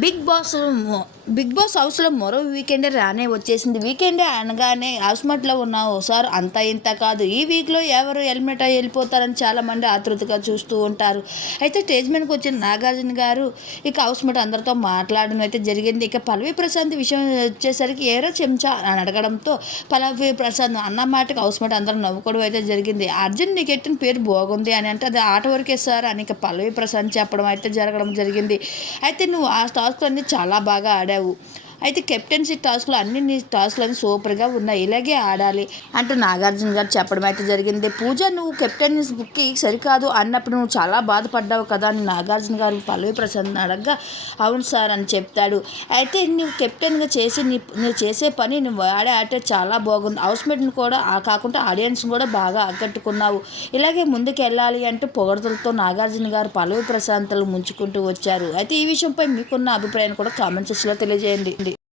Big boss big boss హౌస్లో మరో weekend రానే వచ్చేసింది. వీకెండే అనగానే హౌస్మట్లో ఉన్న ఓసారి అంత ఇంత కాదు, ఈ వీక్లో ఎవరు హెల్మెట్ అయి వెళ్ళిపోతారని చాలామంది ఆతృతగా చూస్తూ ఉంటారు. అయితే స్టేజ్ మీదకి వచ్చిన నాగార్జున గారు ఇక హౌస్మేట్ అందరితో మాట్లాడడం అయితే జరిగింది. ఇక పల్లవి ప్రశాంత్ విషయం వచ్చేసరికి ఏరో చెంచా అని అడగడంతో పల్లవి ప్రశాంత్ అన్న మాటకి హౌస్మేట్ అందరూ నవ్వుకోవడం అయితే జరిగింది. అర్జున్ నీకు ఎట్టిన పేరు బాగుంది అని అంటే అది ఆట వరకే సార్ అని ఇక పల్లవి ప్రశాంత్ చెప్పడం అయితే జరగడం జరిగింది. అయితే నువ్వు ఆ టాస్క్ అన్ని చాలా బాగా ఆడావు, అయితే కెప్టెన్సీ టాస్క్లో అన్ని నీ టాస్క్లు సూపర్గా ఉన్నాయి, ఇలాగే ఆడాలి అంటూ నాగార్జున గారు చెప్పడం అయితే జరిగింది. పూజ నువ్వు కెప్టెన్సీకి సరికాదు అన్నప్పుడు నువ్వు చాలా బాధపడ్డావు కదా అని నాగార్జున గారు పల్లవి ప్రశాంత్ అడగగా అవును సార్ అని చెప్తాడు. అయితే నువ్వు కెప్టెన్గా చేసి నువ్వు చేసే పని నువ్వు ఆడే ఆట చాలా బాగుంది, హౌస్మేట్ని కూడా కాకుండా ఆడియన్స్ కూడా బాగా ఆకట్టుకున్నావు, ఇలాగే ముందుకు వెళ్ళాలి అంటూ పొగడతలతో నాగార్జున గారు పల్లవి ప్రశాంత్లు ముంచుకుంటూ వచ్చారు. అయితే ఈ విషయంపై మీకున్న అభిప్రాయాన్ని కూడా కామెంట్ సెక్షన్లో తెలియజేయండి.